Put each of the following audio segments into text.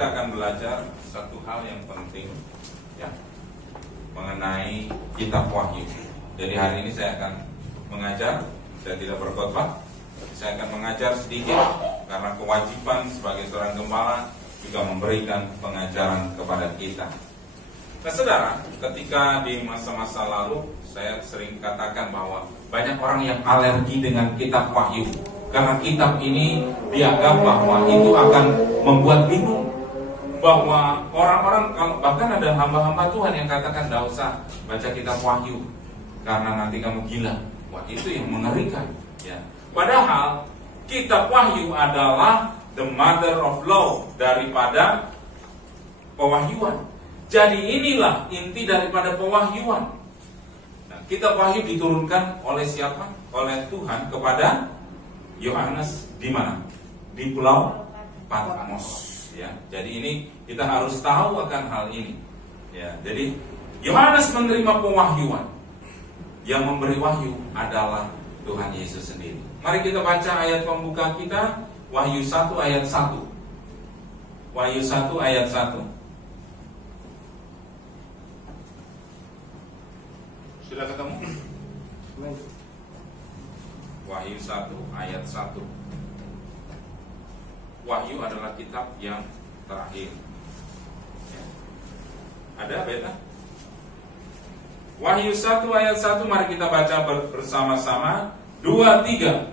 kita akan belajar satu hal yang penting ya, mengenai kitab Wahyu. Jadi hari ini saya akan mengajar, saya tidak berkhotbah. Saya akan mengajar sedikit karena kewajiban sebagai seorang gembala juga memberikan pengajaran kepada kita. Nah saudara, ketika di masa-masa lalu saya sering katakan bahwa banyak orang yang alergi dengan kitab Wahyu, karena kitab ini dianggap bahwa itu akan membuat bingung. Bahwa orang-orang, bahkan ada hamba-hamba Tuhan yang katakan tidak usah baca kitab Wahyu karena nanti kamu gila. Wah, itu yang mengerikan ya. Padahal kitab Wahyu adalah the mother of law, daripada pewahyuan. Jadi inilah inti daripada pewahyuan. Nah, kitab Wahyu diturunkan oleh siapa? Oleh Tuhan kepada Yohanes di mana? Di Pulau Patmos. Ya, jadi ini kita harus tahu akan hal ini. Ya, jadi Yohanes menerima pewahyuan. Yang memberi wahyu adalah Tuhan Yesus sendiri. Mari kita baca ayat pembuka kita, Wahyu 1 ayat 1. Wahyu 1 ayat 1. Sudah ketemu? Wahyu 1 ayat 1. Wahyu adalah kitab yang terakhir ya. Ada beda? Wahyu 1 ayat 1, mari kita baca bersama-sama. 2, 3.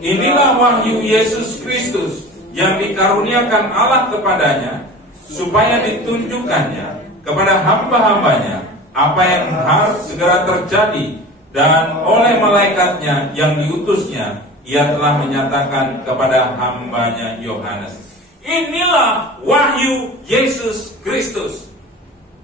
Inilah wahyu Yesus Kristus yang dikaruniakan Allah kepadanya, supaya ditunjukkannya kepada hamba-hambanya apa yang harus segera terjadi, dan oleh malaikatnya yang diutusnya ia telah menyatakan kepada hambanya Yohanes. Inilah wahyu Yesus Kristus.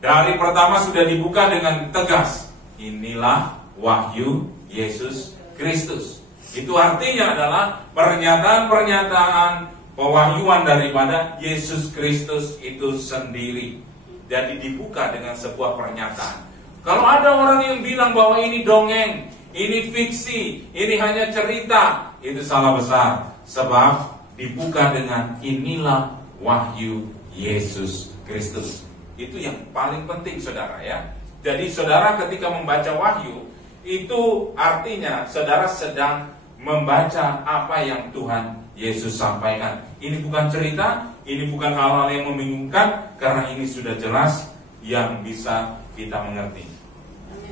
Dari pertama sudah dibuka dengan tegas. Inilah wahyu Yesus Kristus. Itu artinya adalah pernyataan-pernyataan pewahyuan daripada Yesus Kristus itu sendiri. Jadi dibuka dengan sebuah pernyataan. Kalau ada orang yang bilang bahwa ini dongeng, ini fiksi, ini hanya cerita, itu salah besar. Sebab dibuka dengan inilah wahyu Yesus Kristus. Itu yang paling penting saudara ya. Jadi saudara ketika membaca wahyu, itu artinya saudara sedang membaca apa yang Tuhan Yesus sampaikan. Ini bukan cerita, ini bukan hal-hal yang membingungkan, karena ini sudah jelas yang bisa kita mengerti.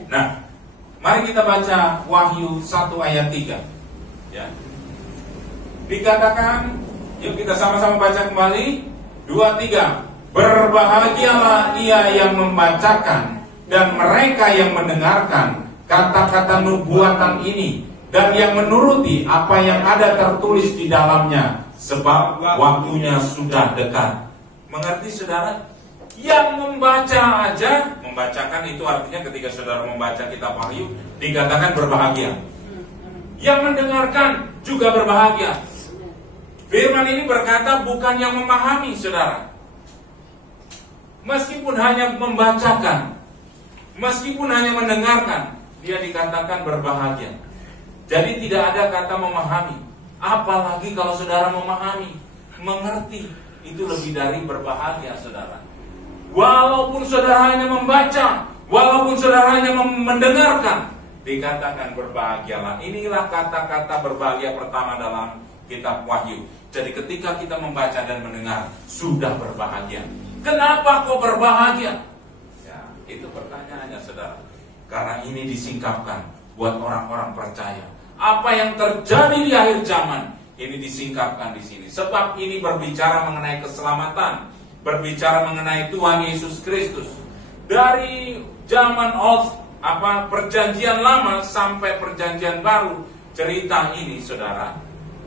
Nah, mari kita baca Wahyu 1 ayat 3 ya. Dikatakan, yuk kita sama-sama baca kembali. 2, 3. Berbahagialah ia yang membacakan dan mereka yang mendengarkan kata-kata nubuatan ini, dan yang menuruti apa yang ada tertulis di dalamnya, sebab waktunya sudah dekat. Mengerti saudara? Yang membaca aja, membacakan itu artinya ketika saudara membaca kitab Wahyu dikatakan berbahagia. Yang mendengarkan juga berbahagia. Firman ini berkata bukan yang memahami saudara. Meskipun hanya membacakan, meskipun hanya mendengarkan, dia dikatakan berbahagia. Jadi tidak ada kata memahami. Apalagi kalau saudara memahami, mengerti, itu lebih dari berbahagia saudara. Walaupun saudara hanya membaca, walaupun saudara hanya mendengarkan, dikatakan berbahagialah. Inilah kata-kata berbahagia pertama dalam kitab Wahyu. Jadi ketika kita membaca dan mendengar, sudah berbahagia. Kenapa kok berbahagia? Ya, itu pertanyaannya saudara. Karena ini disingkapkan buat orang-orang percaya. Apa yang terjadi di akhir zaman ini disingkapkan di sini. Sebab ini berbicara mengenai keselamatan, berbicara mengenai Tuhan Yesus Kristus. Dari zaman perjanjian lama sampai perjanjian baru, cerita ini saudara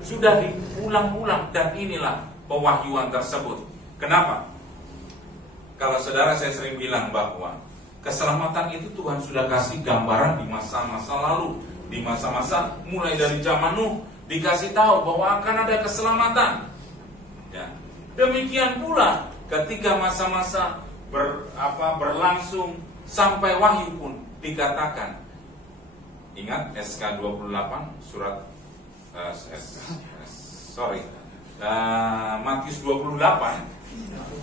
sudah diulang-ulang, dan inilah pewahyuan tersebut. Kenapa? Kalau saudara, saya sering bilang bahwa keselamatan itu Tuhan sudah kasih gambaran di masa-masa lalu. Di masa-masa mulai dari zaman Nuh dikasih tahu bahwa akan ada keselamatan ya. Demikian pula ketika masa-masa berlangsung sampai Wahyu pun dikatakan. Ingat SK 28 surat Matius 28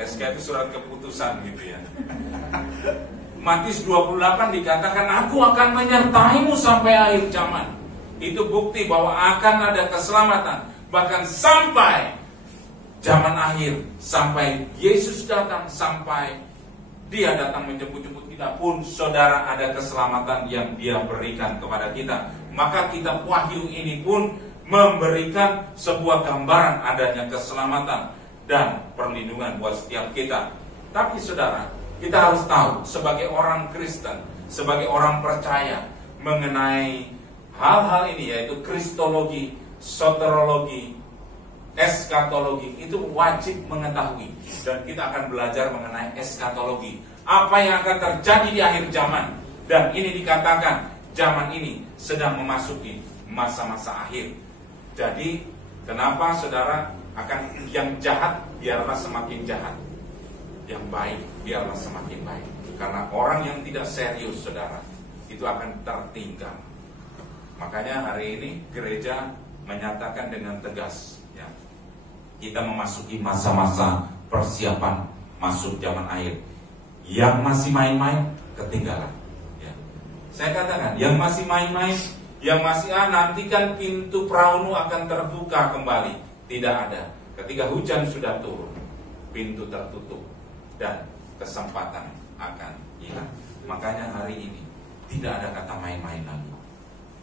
SK itu surat keputusan gitu ya. Matius 28 dikatakan, aku akan menyertaimu sampai akhir zaman. Itu bukti bahwa akan ada keselamatan. Bahkan sampai zaman akhir, sampai Yesus datang, sampai Dia datang menjemput-jemput kita pun, saudara, ada keselamatan yang Dia berikan kepada kita. Maka kitab Wahyu ini pun memberikan sebuah gambaran adanya keselamatan dan perlindungan buat setiap kita. Tapi saudara, kita harus tahu sebagai orang Kristen, sebagai orang percaya mengenai hal-hal ini, yaitu kristologi, soterologi, eskatologi, itu wajib mengetahui. Dan kita akan belajar mengenai eskatologi, apa yang akan terjadi di akhir zaman. Dan ini dikatakan zaman ini sedang memasuki masa-masa akhir. Jadi kenapa saudara, akan yang jahat biarlah semakin jahat, yang baik biarlah semakin baik. Karena orang yang tidak serius, saudara, itu akan tertinggal. Makanya hari ini gereja menyatakan dengan tegas, ya, kita memasuki masa-masa persiapan masuk zaman akhir. Yang masih main-main ketinggalan, ya. Saya katakan, yang masih main-main, yang masih nantikan pintu perahu akan terbuka kembali, tidak ada. Ketika hujan sudah turun, pintu tertutup dan kesempatan akan hilang. Makanya hari ini tidak ada kata main-main lagi.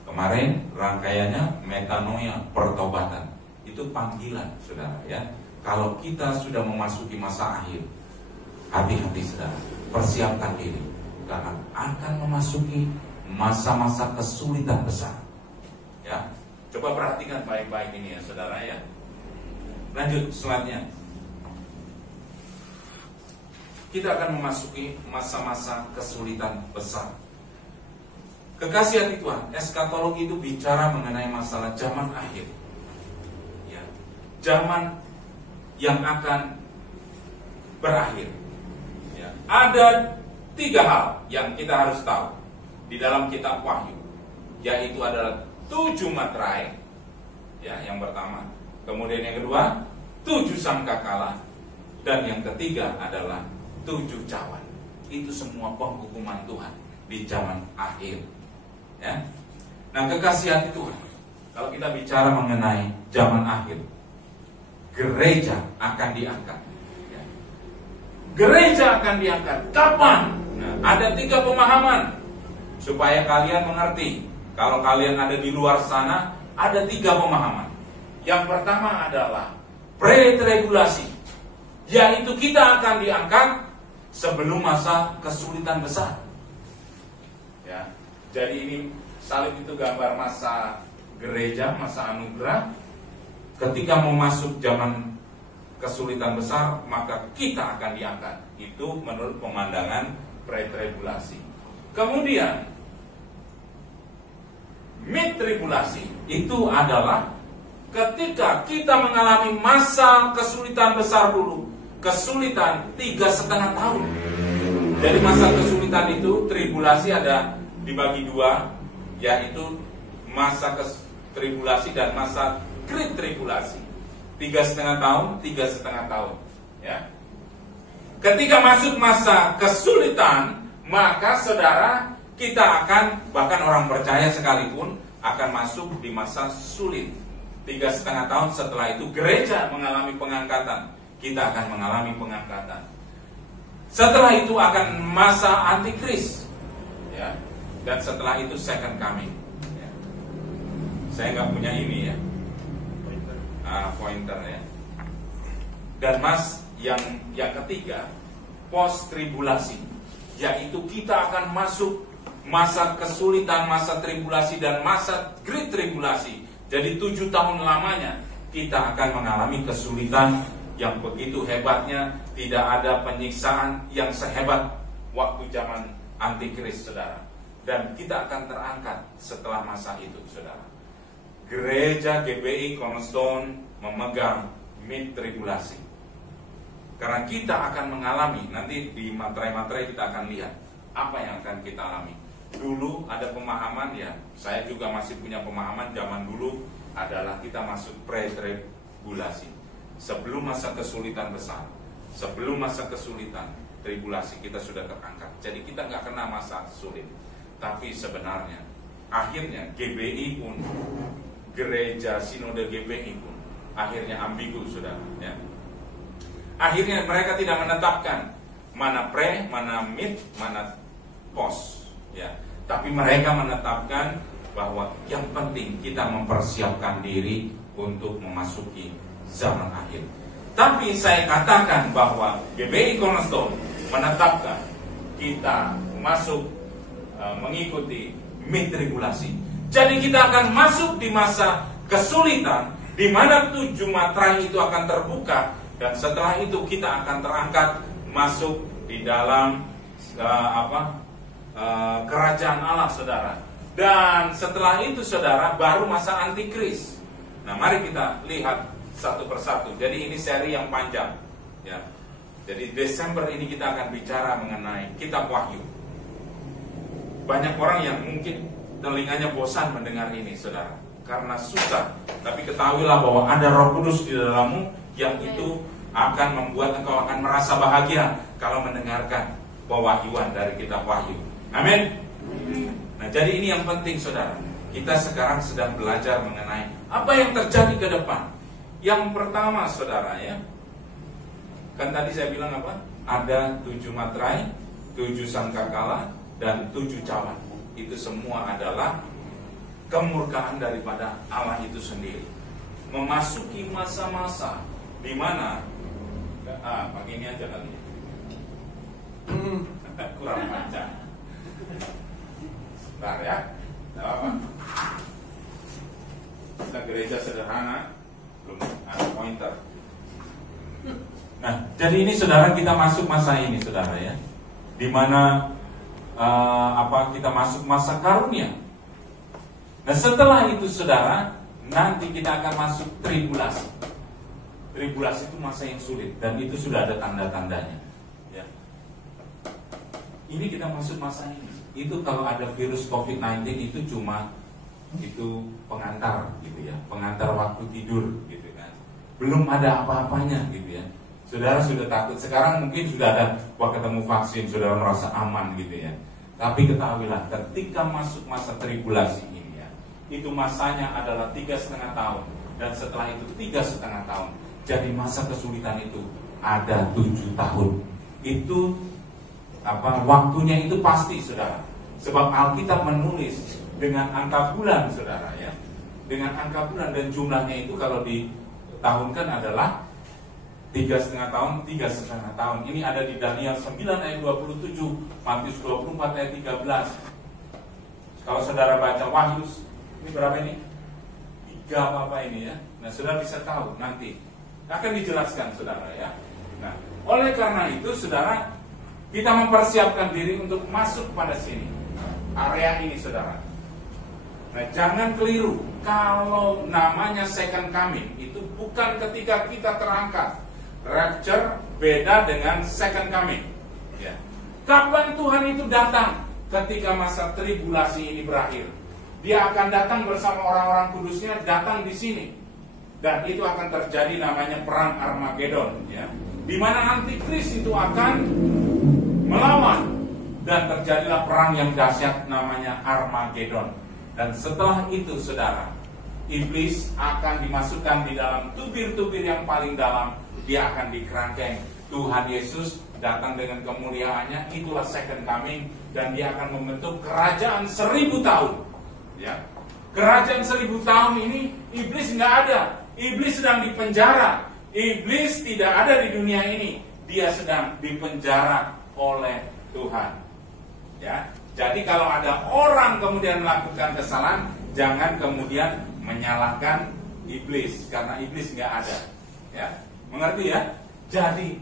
Kemarin rangkaiannya metanoia, pertobatan. Itu panggilan, saudara, ya. Kalau kita sudah memasuki masa akhir, hati-hati, saudara, persiapkan diri, karena akan memasuki masa-masa kesulitan besar, ya. Coba perhatikan baik-baik ini ya, saudara, ya. Lanjut slide-nya. Kita akan memasuki masa-masa kesulitan besar. Kekasih hati Tuhan, eskatologi itu bicara mengenai masalah zaman akhir, ya. Zaman yang akan berakhir, ya. Ada 3 hal yang kita harus tahu di dalam kitab Wahyu, yaitu adalah 7 materai, ya, yang pertama. Kemudian yang kedua, 7 sangkakala. Dan yang ketiga adalah 7 cawan. Itu semua penghukuman Tuhan di zaman akhir, ya. Nah, kekasih hati Tuhan, kalau kita bicara mengenai zaman akhir, gereja akan diangkat, ya. Gereja akan diangkat. Kapan? Nah, ada 3 pemahaman supaya kalian mengerti. Kalau kalian ada di luar sana, ada 3 pemahaman. Yang pertama adalah pre-tribulasi, yaitu kita akan diangkat sebelum masa kesulitan besar, ya. Jadi ini salib itu gambar masa gereja, masa anugerah. Ketika mau masuk zaman kesulitan besar, maka kita akan diangkat. Itu menurut pemandangan pre-tribulasi. Kemudian mid-tribulasi itu adalah ketika kita mengalami masa kesulitan besar dulu, kesulitan 3,5 tahun. Jadi masa kesulitan itu, tribulasi ada dibagi 2, yaitu masa tribulasi dan masa great tribulasi. 3,5 tahun, 3,5 tahun, ya. Ketika masuk masa kesulitan, maka saudara, kita akan, bahkan orang percaya sekalipun, akan masuk di masa sulit. 3,5 tahun setelah itu gereja mengalami pengangkatan, kita akan mengalami pengangkatan. Setelah itu akan masa antikris, ya. Dan setelah itu second coming, ya. Saya nggak punya ini, ya, pointer, ya. Dan yang ketiga, post tribulasi, yaitu kita akan masuk masa kesulitan, masa tribulasi dan masa great tribulasi. Jadi 7 tahun lamanya kita akan mengalami kesulitan yang begitu hebatnya. Tidak ada penyiksaan yang sehebat waktu zaman antikris, saudara. Dan kita akan terangkat setelah masa itu, saudara. Gereja GBI Cornerstone memegang mid-tribulasi, karena kita akan mengalami, nanti di materai-materai kita akan lihat apa yang akan kita alami. Dulu ada pemahaman, ya, saya juga masih punya pemahaman zaman dulu adalah kita masuk pre-tribulasi, sebelum masa kesulitan besar. Sebelum masa kesulitan, tribulasi, kita sudah terangkat. Jadi kita nggak kena masa sulit. Tapi sebenarnya akhirnya GBI pun, gereja sinode GBI pun akhirnya ambigu, saudara, ya. Akhirnya mereka tidak menetapkan mana pre, mana mid, mana post, ya. Tapi mereka menetapkan bahwa yang penting kita mempersiapkan diri untuk memasuki zaman akhir. Tapi saya katakan bahwa GBI Cornerstone menetapkan kita masuk mengikuti mid tribulasi. Jadi kita akan masuk di masa kesulitan, di mana 7 materai itu akan terbuka, dan setelah itu kita akan terangkat masuk di dalam kerajaan Allah, saudara. Dan setelah itu, saudara, baru masa antikris. Nah, mari kita lihat satu persatu. Jadi ini seri yang panjang, ya. Jadi Desember ini kita akan bicara mengenai kitab Wahyu. Banyak orang yang mungkin telinganya bosan mendengar ini, saudara, karena susah. Tapi ketahuilah bahwa ada Roh Kudus di dalammu yang itu akan membuat engkau akan merasa bahagia kalau mendengarkan pewahyuan dari kitab Wahyu. Amin. Nah, jadi ini yang penting, saudara. Kita sekarang sedang belajar mengenai apa yang terjadi ke depan. Yang pertama, saudara, ya, kan tadi saya bilang apa? Ada 7 materai, 7 sangkakala, dan 7 cawan. Itu semua adalah kemurkaan daripada Allah itu sendiri. Memasuki masa-masa di mana pakai ini aja kali ya. Kurang panjang. Sebentar ya. Tidak apa. Kita gereja sederhana, belum ada pointer. Nah, jadi ini, saudara, kita masuk masa ini, saudara, ya, di mana kita masuk masa karunia. Nah, setelah itu, saudara, nanti kita akan masuk tribulasi. Tribulasi itu masa yang sulit, dan itu sudah ada tanda-tandanya, ya. Ini kita masuk masa ini. Itu kalau ada virus COVID-19 itu cuma itu pengantar, gitu ya, pengantar waktu tidur, gitu kan. Belum ada apa-apanya, gitu ya. Saudara sudah takut. Sekarang mungkin sudah ada, wah, ketemu vaksin, saudara merasa aman, gitu ya. Tapi ketahuilah, ketika masuk masa tribulasi ini, ya, itu masanya adalah 3,5 tahun, dan setelah itu 3,5 tahun. Jadi masa kesulitan itu ada 7 tahun. Itu waktunya itu pasti, saudara. Sebab Alkitab menulis dengan angka bulan, saudara, ya. Dengan angka bulan, dan jumlahnya itu kalau ditahunkan adalah 3,5 tahun, 3,5 tahun. Ini ada di Daniel 9 ayat 27, Matius 24 ayat 13. Kalau saudara baca Wahyu, ini berapa ini? 3 apa ini, ya. Nah, saudara bisa tahu nanti akan dijelaskan, saudara, ya. Nah, oleh karena itu, saudara, kita mempersiapkan diri untuk masuk pada sini, area ini, saudara. Nah, jangan keliru. Kalau namanya second coming, itu bukan ketika kita terangkat. Rapture beda dengan second coming, ya. Kapan Tuhan itu datang? Ketika masa tribulasi ini berakhir. Dia akan datang bersama orang-orang kudusnya, datang di sini. Dan itu akan terjadi namanya perang Armageddon, ya. Di mana antikris itu akan melawan, dan terjadilah perang yang dahsyat namanya Armageddon. Dan setelah itu, saudara, iblis akan dimasukkan di dalam tubir-tubir yang paling dalam. Dia akan dikerangkeng. Tuhan Yesus datang dengan kemuliaannya, itulah second coming, dan dia akan membentuk kerajaan 1000 tahun, ya. Kerajaan 1000 tahun ini iblis nggak ada. Iblis sedang dipenjara. Iblis tidak ada di dunia ini. Dia sedang dipenjara oleh Tuhan, ya. Jadi kalau ada orang kemudian melakukan kesalahan, jangan kemudian menyalahkan iblis, karena iblis nggak ada, ya. Mengerti, ya? Jadi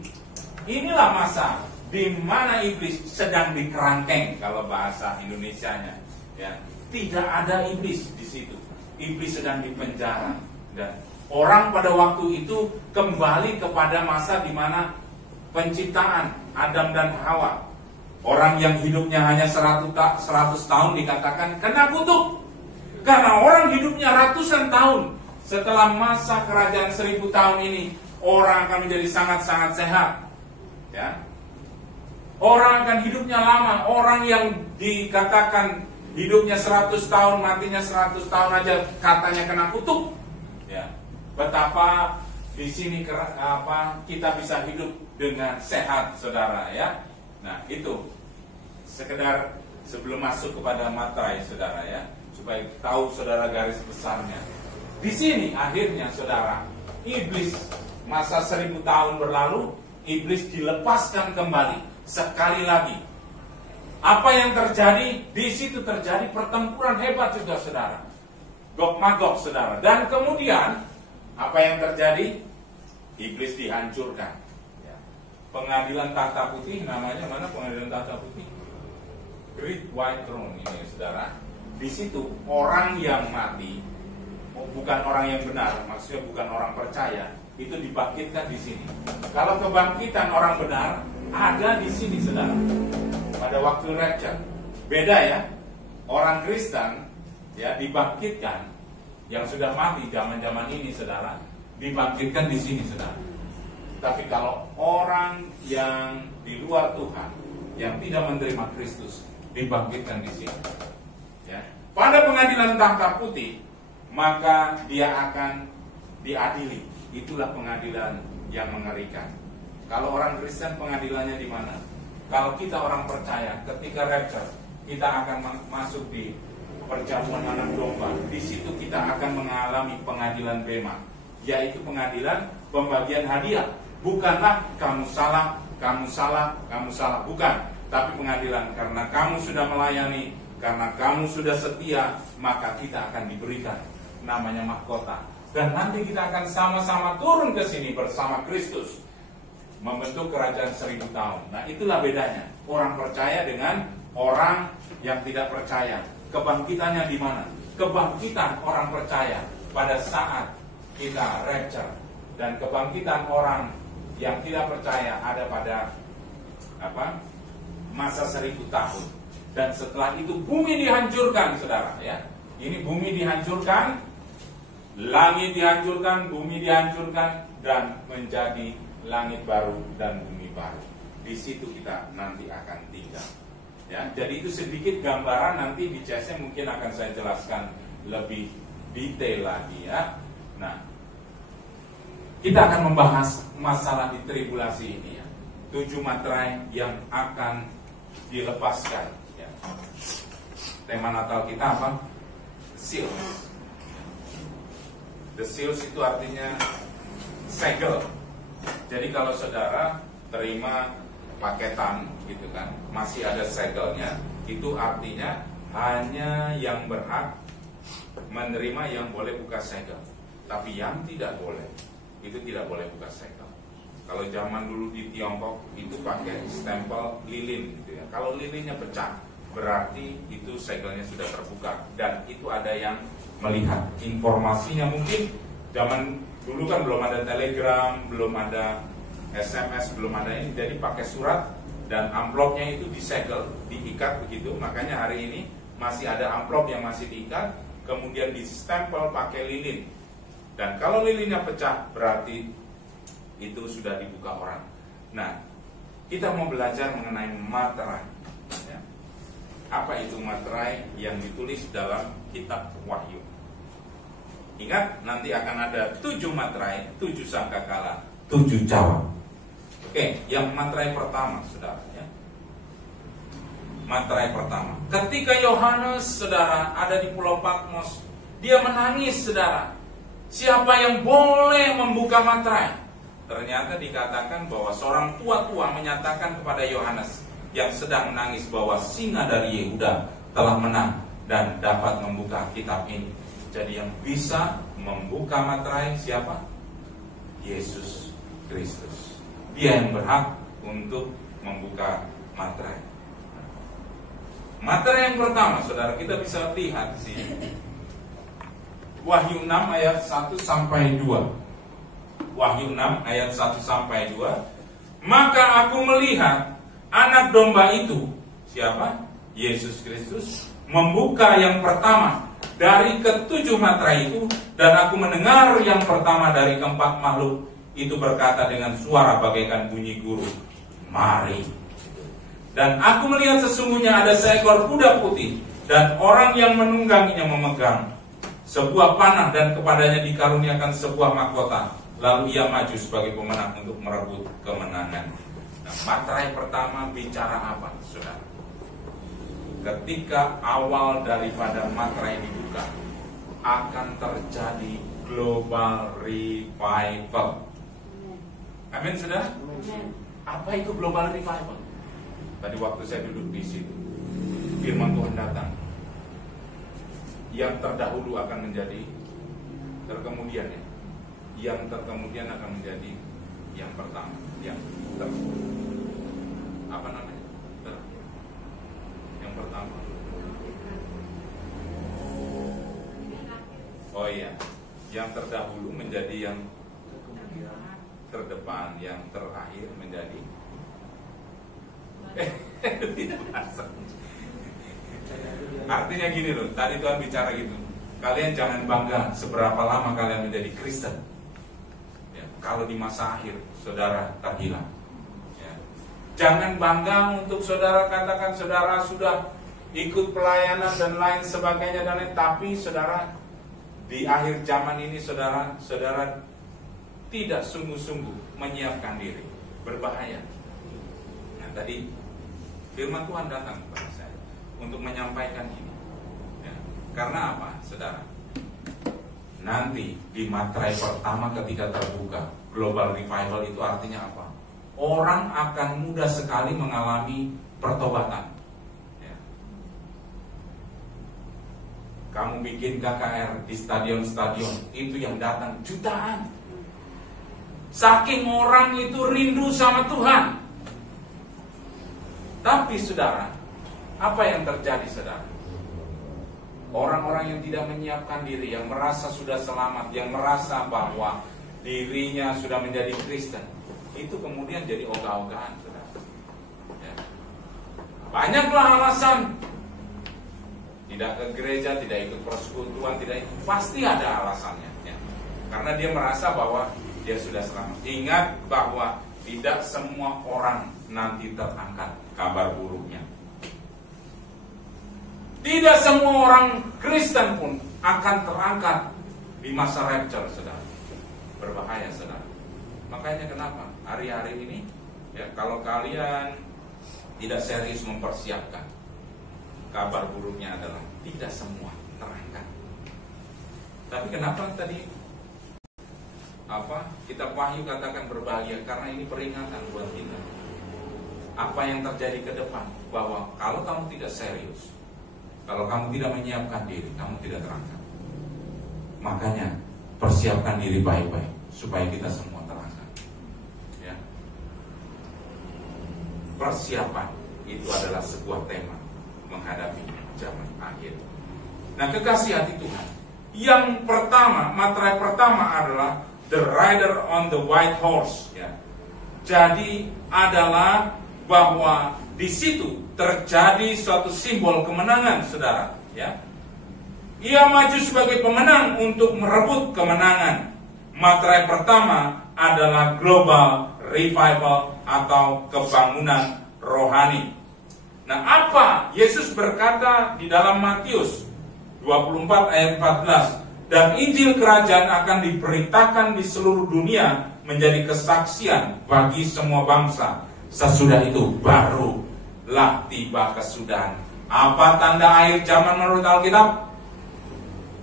inilah masa di mana iblis sedang dikerangkeng, kalau bahasa Indonesianya, ya. Tidak ada iblis di situ. Iblis sedang dipenjara, dan orang pada waktu itu kembali kepada masa di mana penciptaan Adam dan Hawa. Orang yang hidupnya hanya 100 tahun dikatakan kena kutuk, karena orang hidupnya ratusan tahun. Setelah masa kerajaan 1000 tahun ini, orang akan menjadi sangat-sangat sehat. Ya. Orang akan hidupnya lama. Orang yang dikatakan hidupnya 100 tahun, matinya 100 tahun aja katanya kena kutuk. Ya. Betapa di sini kita bisa hidup dengan sehat, saudara, ya. Nah, itu sekedar sebelum masuk kepada materai, saudara, ya, supaya tahu saudara garis besarnya. Di sini akhirnya, saudara, iblis masa 1000 tahun berlalu, iblis dilepaskan kembali sekali lagi. Apa yang terjadi? Di situ terjadi pertempuran hebat juga, saudara. Gog Magog, saudara. Dan kemudian apa yang terjadi? Iblis dihancurkan. Ya. Pengadilan tahta putih, namanya mana pengadilan tahta putih? Great White Throne ini, saudara. Di situ orang yang mati, bukan orang yang benar, maksudnya bukan orang percaya, itu dibangkitkan di sini. Kalau kebangkitan orang benar ada di sini, saudara. Pada waktu rapture. Beda ya. Orang Kristen ya dibangkitkan, yang sudah mati zaman-zaman ini, saudara, dibangkitkan di sini, saudara. Tapi kalau orang yang di luar Tuhan, yang tidak menerima Kristus, dibangkitkan di sini. Ya. Pada pengadilan tahta putih, maka dia akan diadili. Itulah pengadilan yang mengerikan. Kalau orang Kristen pengadilannya di mana? Kalau kita orang percaya, ketika rapture, kita akan masuk di perjamuan anak domba. Di situ kita akan mengalami pengadilan bema, yaitu pengadilan pembagian hadiah. Bukanlah kamu salah, kamu salah, kamu salah, bukan. Tapi pengadilan karena kamu sudah melayani, karena kamu sudah setia, maka kita akan diberikan namanya mahkota. Dan nanti kita akan sama-sama turun ke sini bersama Kristus, membentuk kerajaan 1000 tahun. Nah, itulah bedanya orang percaya dengan orang yang tidak percaya. Kebangkitannya di mana? Kebangkitan orang percaya pada saat kita rapture, dan kebangkitan orang yang tidak percaya ada pada masa 1000 tahun. Dan setelah itu bumi dihancurkan, saudara, ya. Ini bumi dihancurkan, langit dihancurkan, bumi dihancurkan, dan menjadi langit baru dan bumi baru. Di situ kita nanti akan tinggal. Ya, jadi itu sedikit gambaran, nanti di CS mungkin akan saya jelaskan lebih detail lagi, ya. Nah, kita akan membahas masalah di tribulasi ini, ya. 7 materai yang akan dilepaskan, ya. Tema Natal kita apa? Seals. The seals itu artinya segel. Jadi kalau saudara terima paketan gitu kan, masih ada segelnya, itu artinya hanya yang berhak menerima yang boleh buka segel. Tapi yang tidak boleh, itu tidak boleh buka segel. Kalau zaman dulu di Tiongkok itu pakai stempel lilin gitu ya. Kalau lilinnya pecah, berarti itu segelnya sudah terbuka, dan itu ada yang melihat. Informasinya mungkin zaman dulu kan belum ada telegram, belum ada SMS, belum ada ini, jadi pakai surat dan amplopnya itu disegel, diikat begitu. Makanya hari ini masih ada amplop yang masih diikat, kemudian distempel pakai lilin. Dan kalau lilinnya pecah, berarti itu sudah dibuka orang. Nah, kita mau belajar mengenai materai, ya. Apa itu materai yang ditulis dalam kitab Wahyu? Ingat, nanti akan ada 7 materai, 7 sangkakala, 7 cawan. Oke, yang materai pertama, saudara, ya. Materai pertama. Ketika Yohanes, saudara, ada di Pulau Patmos, dia menangis, saudara. Siapa yang boleh membuka materai? Ternyata dikatakan bahwa seorang tua-tua menyatakan kepada Yohanes yang sedang menangis bahwa singa dari Yehuda telah menang dan dapat membuka kitab ini. Jadi yang bisa membuka materai siapa? Yesus Kristus. Dia yang berhak untuk membuka materai. Materai yang pertama, saudara, kita bisa lihat sih, Wahyu 6 ayat 1 sampai 2. Wahyu 6 ayat 1 sampai 2. Maka aku melihat anak domba itu, siapa? Yesus Kristus, membuka yang pertama dari ke-7 materai itu, dan aku mendengar yang pertama dari keempat makhluk itu berkata dengan suara bagaikan bunyi guru, mari. Dan aku melihat sesungguhnya ada seekor kuda putih, dan orang yang menungganginya memegang sebuah panah, dan kepadanya dikaruniakan sebuah mahkota. Lalu ia maju sebagai pemenang untuk merebut kemenangan. Nah, materai pertama bicara apa, saudara? Ketika awal daripada materai dibuka, akan terjadi global revival. Amin, saudara? Apa itu global revival? Tadi waktu saya duduk di situ, firman Tuhan datang. Yang terdahulu akan menjadi terkemudian, ya. Yang terkemudian akan menjadi yang pertama, yang apa namanya? Yang pertama. Oh iya, yang terdahulu menjadi yang terdepan, yang terakhir menjadi artinya gini loh, tadi Tuhan bicara gitu. Kalian jangan bangga seberapa lama kalian menjadi Kristen. Ya, kalau di masa akhir saudara terhilang. Ya. Jangan bangga untuk saudara katakan saudara sudah ikut pelayanan dan lain sebagainya dan lain, tapi saudara di akhir zaman ini saudara tidak sungguh-sungguh menyiapkan diri, berbahaya. Nah, tadi firman Tuhan datang kepada saya untuk menyampaikan ini. Ya. Karena apa, saudara? Nanti di materai pertama ketika terbuka, global revival itu artinya apa? Orang akan mudah sekali mengalami pertobatan. Ya. Kamu bikin KKR di stadion-stadion, itu yang datang jutaan. Saking orang itu rindu sama Tuhan. Tapi saudara, apa yang terjadi saudara? Orang-orang yang tidak menyiapkan diri, yang merasa sudah selamat, yang merasa bahwa dirinya sudah menjadi Kristen, itu kemudian jadi ogah-ogahan saudara. Ya. Banyaklah alasan. Tidak ke gereja, tidak ikut persekutuan, tidak ikut. Pasti ada alasannya. Ya. Karena dia merasa bahwa dia sudah selamat. Ingat bahwa tidak semua orang nanti terangkat kabar buruknya. Tidak semua orang Kristen pun akan terangkat di masa rapture, saudara. Berbahaya, saudara. Makanya kenapa hari-hari ini, ya, kalau kalian tidak serius mempersiapkan, kabar buruknya adalah tidak semua terangkat. Tapi kenapa tadi kitab Wahyu katakan berbahagia? Karena ini peringatan buat kita. Apa yang terjadi ke depan, bahwa kalau kamu tidak serius, kalau kamu tidak menyiapkan diri, kamu tidak terangkat. Makanya persiapkan diri baik-baik supaya kita semua terangkat. Ya. Persiapan itu adalah sebuah tema menghadapi zaman akhir. Nah, kekasih hati Tuhan, yang pertama, materai pertama adalah the rider on the white horse. Ya. Jadi adalah bahwa di situ terjadi suatu simbol kemenangan, saudara. Ya. Ia maju sebagai pemenang untuk merebut kemenangan. Materai pertama adalah global revival atau kebangunan rohani. Nah, apa Yesus berkata di dalam Matius 24 ayat 14? Dan Injil kerajaan akan diberitakan di seluruh dunia menjadi kesaksian bagi semua bangsa. Sesudah itu barulah tiba kesudahan. Apa tanda akhir zaman menurut Alkitab?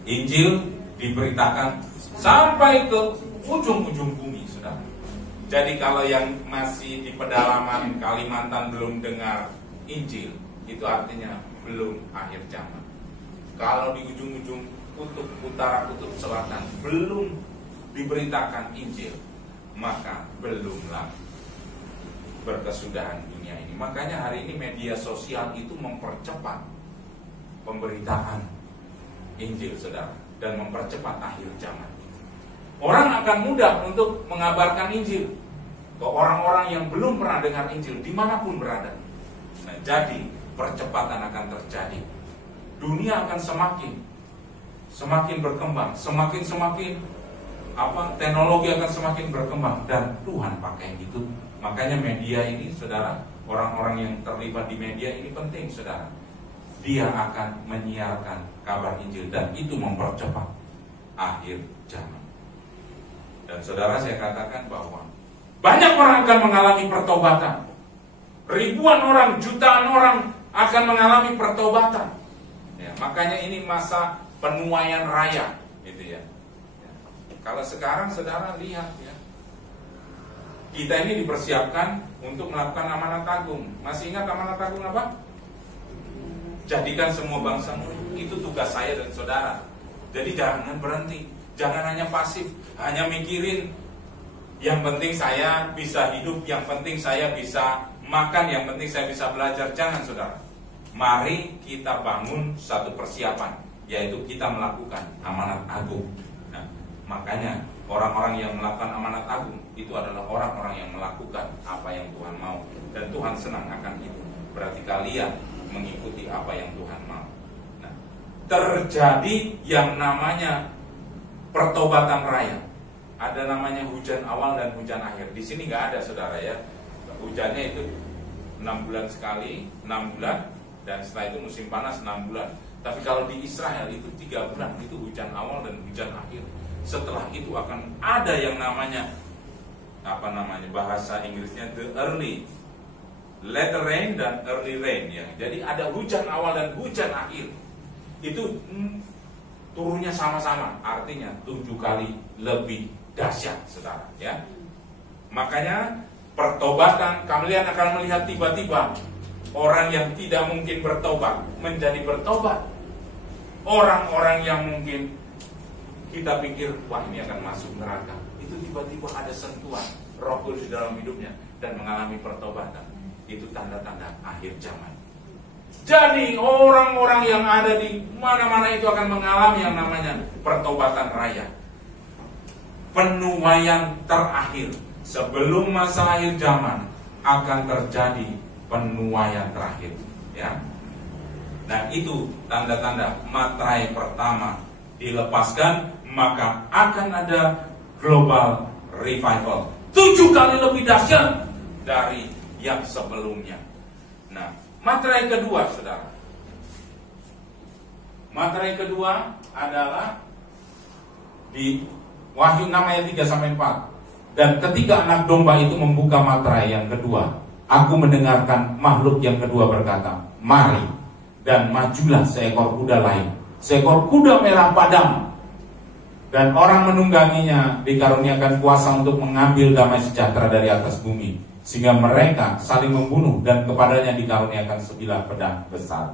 Injil diberitakan sampai ke ujung-ujung bumi, saudara. Jadi kalau yang masih di pedalaman Kalimantan belum dengar Injil, itu artinya belum akhir zaman. Kalau di ujung-ujung kutub utara, kutub selatan belum diberitakan Injil, maka belumlah berkesudahan dunia ini. Makanya hari ini media sosial itu mempercepat pemberitaan Injil, saudara, dan mempercepat akhir zaman. Orang akan mudah untuk mengabarkan Injil ke orang-orang yang belum pernah dengar Injil dimanapun berada. Nah, jadi percepatan akan terjadi. Dunia akan semakin berkembang, semakin teknologi akan semakin berkembang dan Tuhan pakai itu. Makanya media ini, saudara, orang-orang yang terlibat di media ini penting, saudara. Dia akan menyiarkan kabar Injil dan itu mempercepat akhir zaman. Dan saudara, saya katakan bahwa banyak orang akan mengalami pertobatan. Ribuan orang, jutaan orang akan mengalami pertobatan. Ya, makanya ini masa penuaian raya, gitu ya. Kalau sekarang saudara lihat ya, kita ini dipersiapkan untuk melakukan amanat agung. Masih ingat amanat agung apa? Jadikan semua bangsa murid. Itu tugas saya dan saudara. Jadi jangan berhenti, jangan hanya pasif, hanya mikirin yang penting saya bisa hidup, yang penting saya bisa makan, yang penting saya bisa belajar. Jangan, saudara. Mari kita bangun satu persiapan, yaitu kita melakukan amanat agung. Nah, makanya orang-orang yang melakukan amanat agung itu adalah orang-orang yang melakukan apa yang Tuhan mau, dan Tuhan senang akan itu. Berarti kalian mengikuti apa yang Tuhan mau. Nah, terjadi yang namanya pertobatan raya. Ada namanya hujan awal dan hujan akhir. Di sini nggak ada, saudara ya. Hujannya itu 6 bulan sekali, 6 bulan, dan setelah itu musim panas 6 bulan. Tapi kalau di Israel itu 3 bulan, itu hujan awal dan hujan akhir. Setelah itu akan ada yang namanya bahasa Inggrisnya the early latter rain dan early rain ya. Jadi ada hujan awal dan hujan akhir. Itu turunnya sama-sama, artinya 7 kali lebih dahsyat, saudara ya. Makanya pertobatan, kalian akan melihat tiba-tiba orang yang tidak mungkin bertobat menjadi bertobat. Orang-orang yang mungkin kita pikir wah ini akan masuk neraka, itu tiba-tiba ada sentuhan Roh Kudus di dalam hidupnya dan mengalami pertobatan. Itu tanda-tanda akhir zaman. Jadi orang-orang yang ada di mana-mana itu akan mengalami yang namanya pertobatan raya, penuaian terakhir. Sebelum masa akhir zaman akan terjadi penuaian terakhir ya. Nah, itu tanda-tanda materai pertama dilepaskan, maka akan ada global revival 7 kali lebih dahsyat dari yang sebelumnya. Nah, materai kedua, saudara. Materai kedua adalah di Wahyu 6 ayat 3-4. Dan ketika anak domba itu membuka materai yang kedua, aku mendengarkan makhluk yang kedua berkata, mari, dan majulah seekor kuda lain, seekor kuda merah padam, dan orang menungganginya dikaruniakan kuasa untuk mengambil damai sejahtera dari atas bumi, sehingga mereka saling membunuh, dan kepadanya dikaruniakan sebilah pedang besar.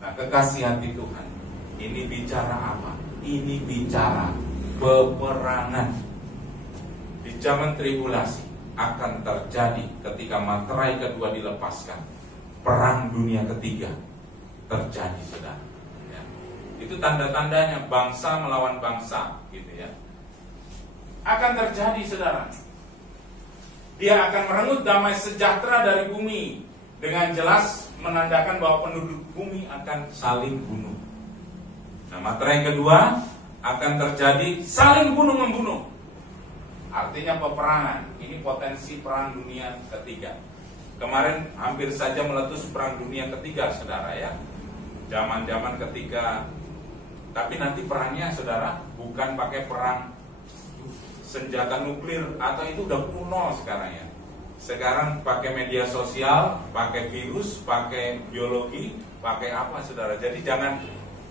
Nah, kekasih hati Tuhan, ini bicara apa? Ini bicara peperangan. Di zaman tribulasi akan terjadi ketika materai kedua dilepaskan, perang dunia ketiga terjadi, saudara ya. Itu tanda-tandanya bangsa melawan bangsa gitu ya. Akan terjadi, saudara. Dia akan merenggut damai sejahtera dari bumi, dengan jelas menandakan bahwa penduduk bumi akan saling bunuh. Nah, materai kedua akan terjadi saling bunuh-membunuh. Artinya peperangan. Ini potensi perang dunia ketiga. Kemarin hampir saja meletus perang dunia ketiga, saudara ya. Zaman-zaman ketika, tapi nanti perangnya, saudara, bukan pakai perang senjata nuklir, atau itu udah kuno sekarang ya. Sekarang pakai media sosial, pakai virus, pakai biologi, pakai apa, saudara. Jadi jangan,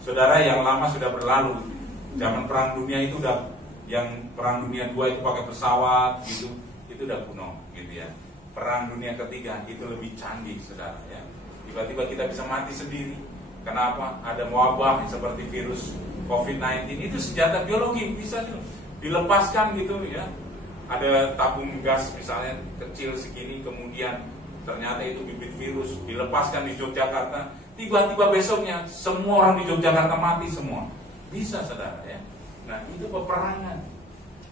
saudara, yang lama sudah berlalu. Zaman perang dunia itu udah, yang perang dunia 2 itu pakai pesawat gitu, itu udah kuno gitu ya. Perang dunia ketiga itu lebih canggih, saudara ya. Tiba-tiba kita bisa mati sendiri. Kenapa? Ada wabah seperti virus COVID-19, itu senjata biologi bisa dilepaskan gitu ya. Ada tabung gas misalnya kecil segini, kemudian ternyata itu bibit virus, dilepaskan di Yogyakarta, tiba-tiba besoknya semua orang di Yogyakarta mati semua. Bisa, saudara ya. Nah, itu peperangan.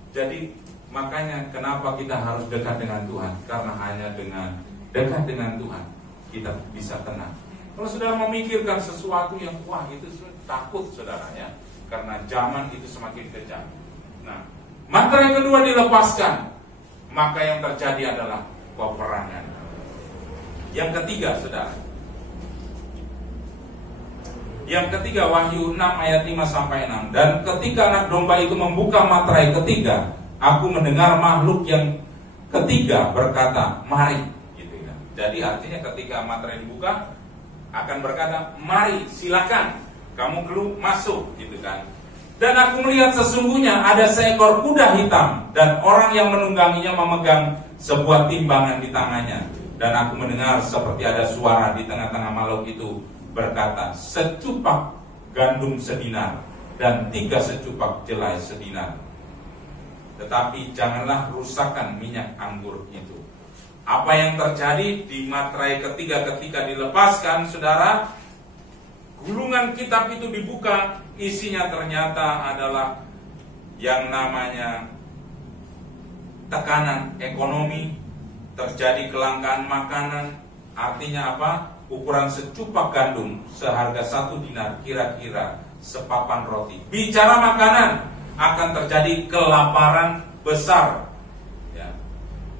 Jadi makanya kenapa kita harus dekat dengan Tuhan? Karena hanya dengan dekat dengan Tuhan kita bisa tenang. Kalau saudara memikirkan sesuatu yang wah itu takut, saudara ya. Karena zaman itu semakin kejam. Nah, materai kedua dilepaskan, maka yang terjadi adalah peperangan. Yang ketiga, saudara. Yang ketiga, Wahyu 6 ayat 5-6. Dan ketika anak domba itu membuka materai ketiga, aku mendengar makhluk yang ketiga berkata, mari. Gitu ya. Jadi artinya ketika materai dibuka, akan berkata, mari, silakan, kamu keluar masuk, gitu kan. Dan aku melihat sesungguhnya ada seekor kuda hitam, dan orang yang menungganginya memegang sebuah timbangan di tangannya. Dan aku mendengar seperti ada suara di tengah-tengah makhluk itu berkata, secupak gandum sedinar dan 3 secupak jelai sedinar. Tetapi janganlah rusakkan minyak anggur itu. Apa yang terjadi di materai ketiga ketika dilepaskan, saudara? Gulungan kitab itu dibuka, isinya ternyata adalah yang namanya tekanan ekonomi, terjadi kelangkaan makanan. Artinya apa? Ukuran secupak gandum seharga 1 dinar, kira-kira sepapan roti. Bicara makanan, akan terjadi kelaparan besar.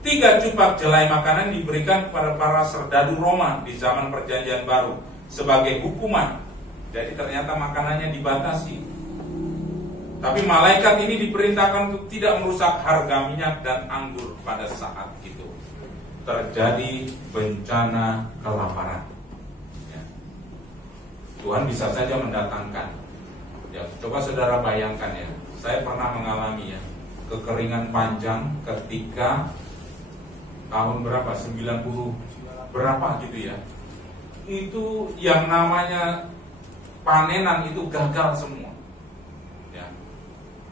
3 cupak jelai makanan diberikan kepada para serdadu Roma di zaman Perjanjian Baru sebagai hukuman. Jadi ternyata makanannya dibatasi. Tapi malaikat ini diperintahkan untuk tidak merusak harga minyak dan anggur pada saat itu. Terjadi bencana kelaparan. Tuhan bisa saja mendatangkan. Coba saudara bayangkan ya. Saya pernah mengalami ya kekeringan panjang ketika tahun berapa, 90 berapa gitu ya. Itu yang namanya panenan itu gagal semua. Ya.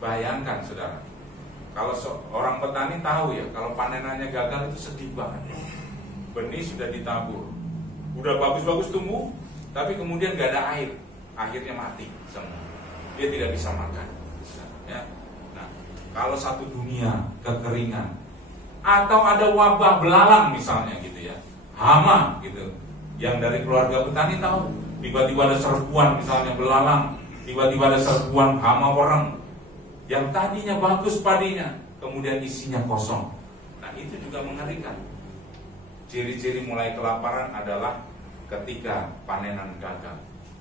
Bayangkan saudara, kalau orang petani tahu ya, kalau panenannya gagal itu sedih banget. Benih sudah ditabur, udah bagus-bagus tumbuh, tapi kemudian gak ada air, akhirnya mati semua. Dia tidak bisa makan. Ya. Nah, kalau satu dunia kekeringan, atau ada wabah belalang misalnya gitu ya, hama gitu, yang dari keluarga petani tahu, tiba-tiba ada serbuan misalnya belalang, tiba-tiba ada serbuan hama orang, yang tadinya bagus padinya, kemudian isinya kosong. Nah itu juga mengerikan. Ciri-ciri mulai kelaparan adalah ketika panenan gagal.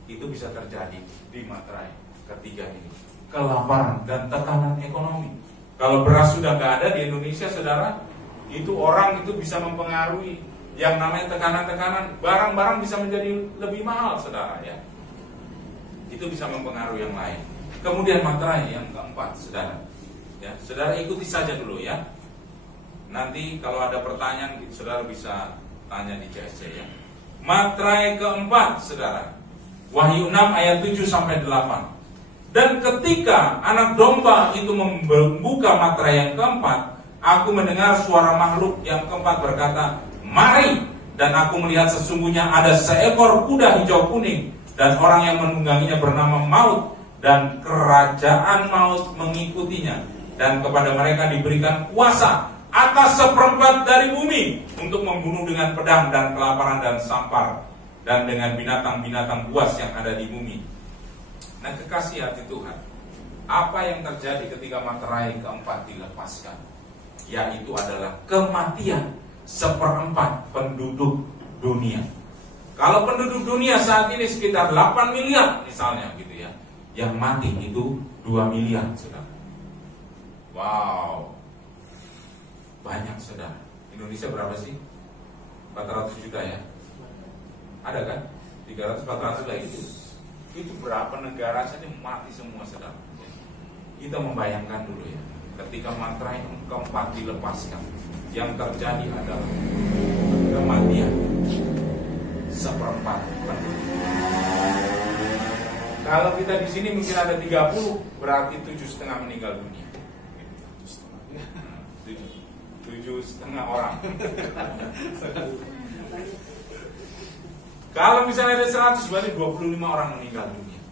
Itu bisa terjadi di materai ketiga ini. Kelaparan dan tekanan ekonomi. Kalau beras sudah gak ada di Indonesia, saudara, itu orang itu bisa mempengaruhi yang namanya tekanan-tekanan, barang-barang bisa menjadi lebih mahal, saudara ya. Itu bisa mempengaruhi yang lain. Kemudian materai yang keempat, saudara. Ya, saudara ikuti saja dulu ya. Nanti kalau ada pertanyaan, saudara bisa tanya di CSC ya. Materai keempat, saudara. Wahyu 6 ayat 7-8. Dan ketika anak domba itu membuka materai yang keempat, aku mendengar suara makhluk yang keempat berkata, mari. Dan aku melihat sesungguhnya ada seekor kuda hijau kuning, dan orang yang menungganginya bernama Maut, dan kerajaan maut mengikutinya. Dan kepada mereka diberikan kuasa atas seperempat dari bumi untuk membunuh dengan pedang dan kelaparan dan sampar, dan dengan binatang-binatang buas yang ada di bumi. Nah, kekasih hati Tuhan, apa yang terjadi ketika materai keempat dilepaskan? Yaitu adalah kematian seperempat penduduk dunia. Kalau penduduk dunia saat ini sekitar 8 miliar misalnya gitu ya, yang mati itu 2 miliar, saudara. Wow, banyak, saudara. Indonesia berapa sih? 400 juta ya? Ada kan? 300-400 lah itu. Itu berapa negara saja mati semua, saudara. Kita membayangkan dulu ya, ketika materai keempat dilepaskan, yang terjadi adalah kematian seperempat penduduk. Kalau kita di sini mungkin ada 30, berarti 7,5 meninggal dunia. 7,5 orang. Kalau misalnya ada 100, berarti 25 orang meninggal dunia.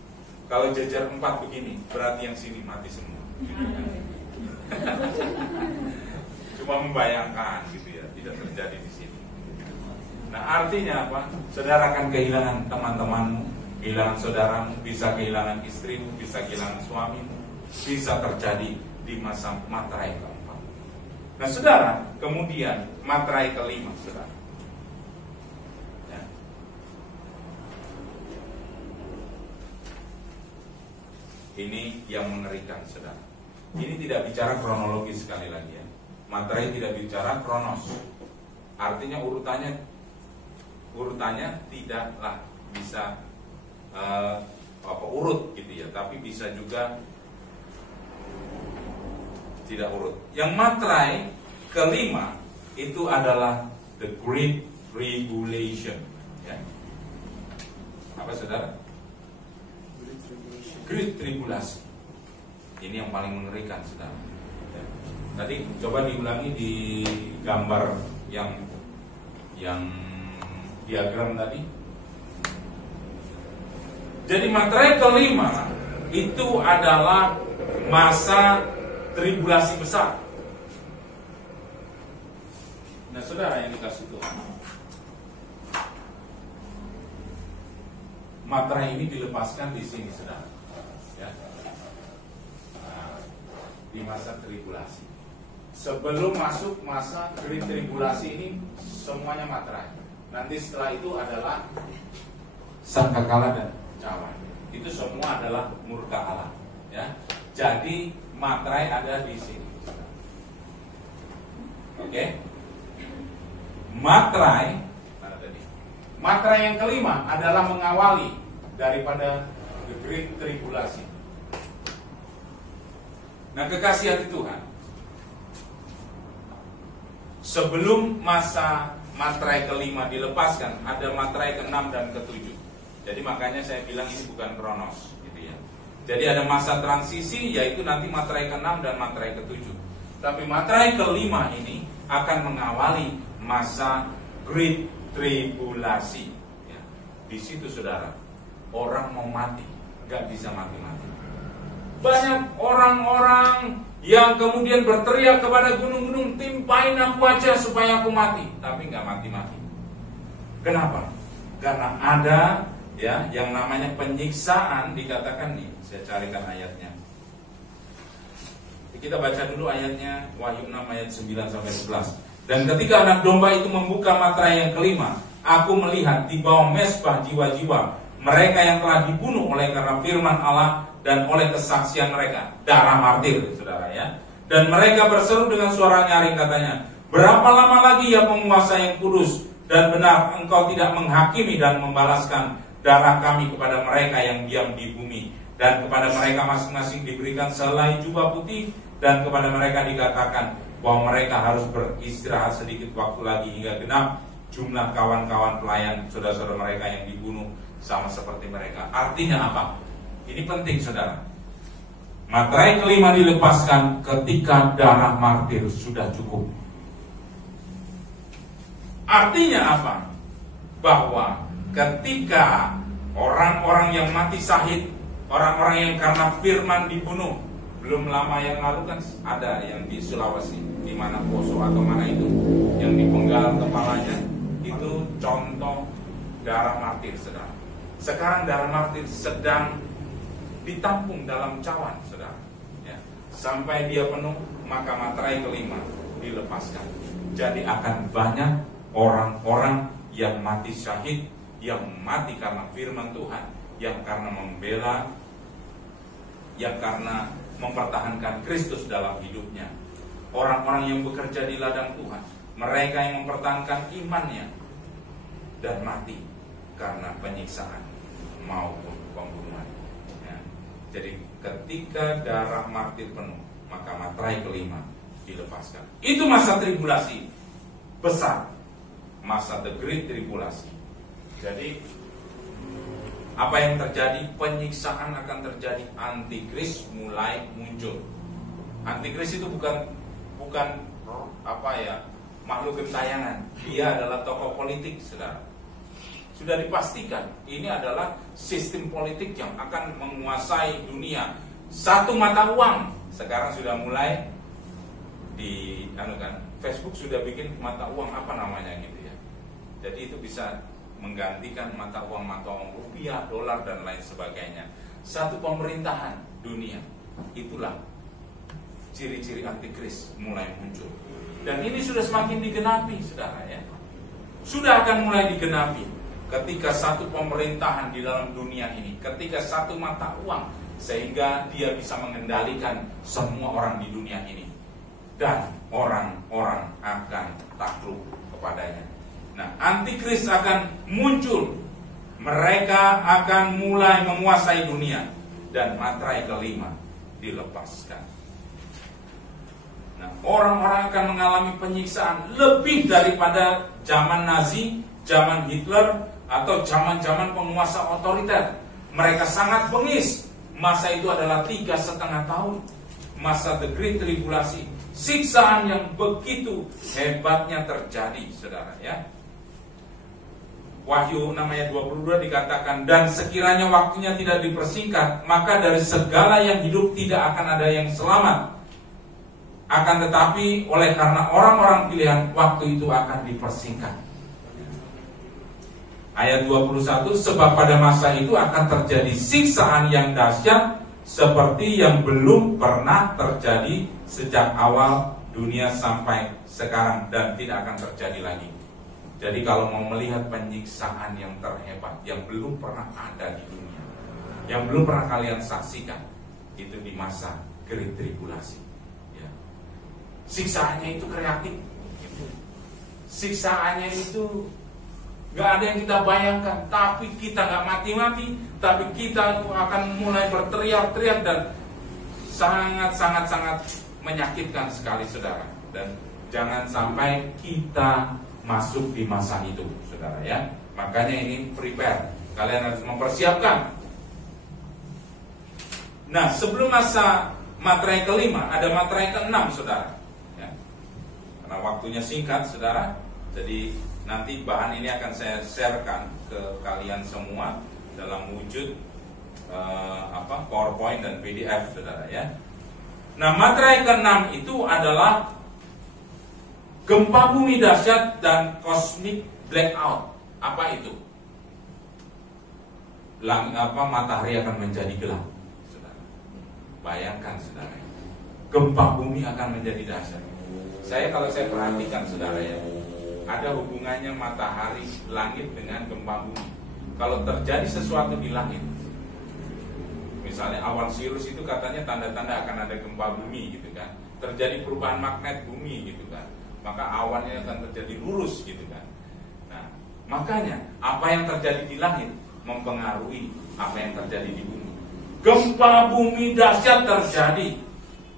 Kalau jajar 4 begini, berarti yang sini mati semua. Cuma membayangkan gitu ya, tidak terjadi di sini. Nah, artinya apa? Saudara akan kehilangan teman-temanmu, kehilangan saudaramu, bisa kehilangan istrimu, bisa kehilangan suamimu, bisa terjadi di masa materai keempat. Nah saudara, kemudian materai kelima, saudara. Ya. Ini yang mengerikan, saudara. Ini tidak bicara kronologis sekali lagi ya. Materai tidak bicara kronos. Artinya urutannya tidaklah bisa urut gitu ya, tapi bisa juga tidak urut. Yang materai kelima itu adalah the Great Tribulation. Ya. Apa saudara? Great Tribulation. Ini yang paling mengerikan, saudara. Ya. Tadi coba diulangi di gambar yang diagram tadi. Jadi materai kelima itu adalah masa tribulasi besar. Nah, saudara yang dikasih Tuhan, materai ini dilepaskan di sini, saudara. Ya. Nah, di masa tribulasi. Sebelum masuk masa Great Tribulasi ini semuanya materai. Nanti setelah itu adalah sangkakala dan cawan. Itu semua adalah murka Allah. Ya. Jadi materai ada di sini. Oke. Materai yang kelima adalah mengawali daripada the Great Tribulasi. Nah, kekasih hati Tuhan, sebelum masa materai kelima dilepaskan, ada materai ke-6 dan ke-7. Jadi makanya saya bilang ini bukan kronos, gitu ya. Jadi ada masa transisi, yaitu nanti materai ke-6 dan materai ke-7. Tapi materai kelima ini akan mengawali masa Great Tribulasi. Ya. Di situ saudara, orang mau mati, gak bisa mati-mati. Banyak orang-orang yang kemudian berteriak kepada gunung-gunung, timpain aku aja supaya aku mati, tapi nggak mati-mati. Kenapa? Karena ada ya yang namanya penyiksaan, dikatakan nih, saya carikan ayatnya. Kita baca dulu ayatnya, Wahyu 6 ayat 9 sampai 11. Dan ketika anak domba itu membuka materai yang kelima, aku melihat di bawah mezbah jiwa-jiwa mereka yang telah dibunuh oleh karena firman Allah dan oleh kesaksian mereka, darah martir, saudara ya. Dan mereka berseru dengan suara nyaring, katanya, berapa lama lagi ya penguasa yang kudus dan benar, engkau tidak menghakimi dan membalaskan darah kami kepada mereka yang diam di bumi, dan kepada mereka masing-masing diberikan sehelai jubah putih, dan kepada mereka dikatakan bahwa mereka harus beristirahat sedikit waktu lagi hingga genap jumlah kawan-kawan pelayan saudara-saudara mereka yang dibunuh sama seperti mereka. Artinya apa? Ini penting, saudara. Materai kelima dilepaskan ketika darah martir sudah cukup. Artinya apa? Bahwa ketika orang-orang yang mati syahid, orang-orang yang karena firman dibunuh, belum lama yang lalu kan ada yang di Sulawesi, di mana Poso atau mana itu, yang dipenggal kepalanya, itu contoh darah martir, saudara. Sekarang darah martir sedang ditampung dalam cawan, saudara. Ya. Sampai dia penuh, maka materai kelima dilepaskan. Jadi akan banyak orang-orang yang mati syahid, yang mati karena firman Tuhan, yang karena membela, yang karena mempertahankan Kristus dalam hidupnya. Orang-orang yang bekerja di ladang Tuhan, mereka yang mempertahankan imannya dan mati karena penyiksaan maupun pembunuhan. Ya. Jadi ketika darah martir penuh, maka materai kelima dilepaskan. Itu masa tribulasi besar, masa the Great Tribulasi. Jadi apa yang terjadi? Penyiksaan akan terjadi. Antikris mulai muncul. Antikris itu bukan makhluk gentayangan. Dia adalah tokoh politik, saudara. Sudah dipastikan ini adalah sistem politik yang akan menguasai dunia. Satu mata uang. Sekarang sudah mulai Facebook sudah bikin mata uang apa namanya gitu ya. Jadi itu bisa menggantikan mata uang rupiah, dolar dan lain sebagainya. Satu pemerintahan dunia. Itulah ciri-ciri antikris mulai muncul. Dan ini sudah semakin digenapi, saudara ya. Sudah akan mulai digenapi ketika satu pemerintahan di dalam dunia ini, ketika satu mata uang, sehingga dia bisa mengendalikan semua orang di dunia ini. Dan orang-orang akan takluk kepadanya. Nah, antikris akan muncul. Mereka akan mulai menguasai dunia. Dan materai kelima dilepaskan. Nah, orang-orang akan mengalami penyiksaan lebih daripada zaman Nazi, zaman Hitler, atau zaman-zaman penguasa otoriter. Mereka sangat bengis. Masa itu adalah 3,5 tahun. Masa The Great Tribulasi. Siksaan yang begitu hebatnya terjadi, saudara ya. Wahyu 6 ayat 22 dikatakan, dan sekiranya waktunya tidak dipersingkat, maka dari segala yang hidup tidak akan ada yang selamat. Akan tetapi oleh karena orang-orang pilihan, waktu itu akan dipersingkat. Ayat 21, sebab pada masa itu akan terjadi siksaan yang dahsyat seperti yang belum pernah terjadi sejak awal dunia sampai sekarang, dan tidak akan terjadi lagi. Jadi kalau mau melihat penyiksaan yang terhebat, yang belum pernah ada di dunia, yang belum pernah kalian saksikan, itu di masa Great Tribulasi ya. Siksaannya itu kreatif, siksaannya itu gak ada yang kita bayangkan. Tapi kita gak mati-mati, tapi kita akan mulai berteriak-teriak, dan sangat-sangat menyakitkan sekali, saudara. Dan jangan sampai kita masuk di masa itu, saudara ya. Makanya ini prepare, kalian harus mempersiapkan. Nah, sebelum masa materai kelima, ada materai keenam, saudara ya. Karena waktunya singkat, saudara, jadi nanti bahan ini akan saya sharekan ke kalian semua dalam wujud PowerPoint dan PDF, saudara ya. Nah, materai keenam itu adalah gempa bumi dahsyat dan cosmic blackout. Apa itu? Matahari akan menjadi gelap, saudara. Bayangkan, saudara, gempa bumi akan menjadi dahsyat. Kalau saya perhatikan, saudara ya, ada hubungannya matahari, langit dengan gempa bumi. Kalau terjadi sesuatu di langit, misalnya awan sirus itu katanya tanda-tanda akan ada gempa bumi gitu kan. Terjadi perubahan magnet bumi gitu kan. Maka awannya akan terjadi lurus gitu kan. Nah, makanya apa yang terjadi di langit mempengaruhi apa yang terjadi di bumi. Gempa bumi dahsyat terjadi.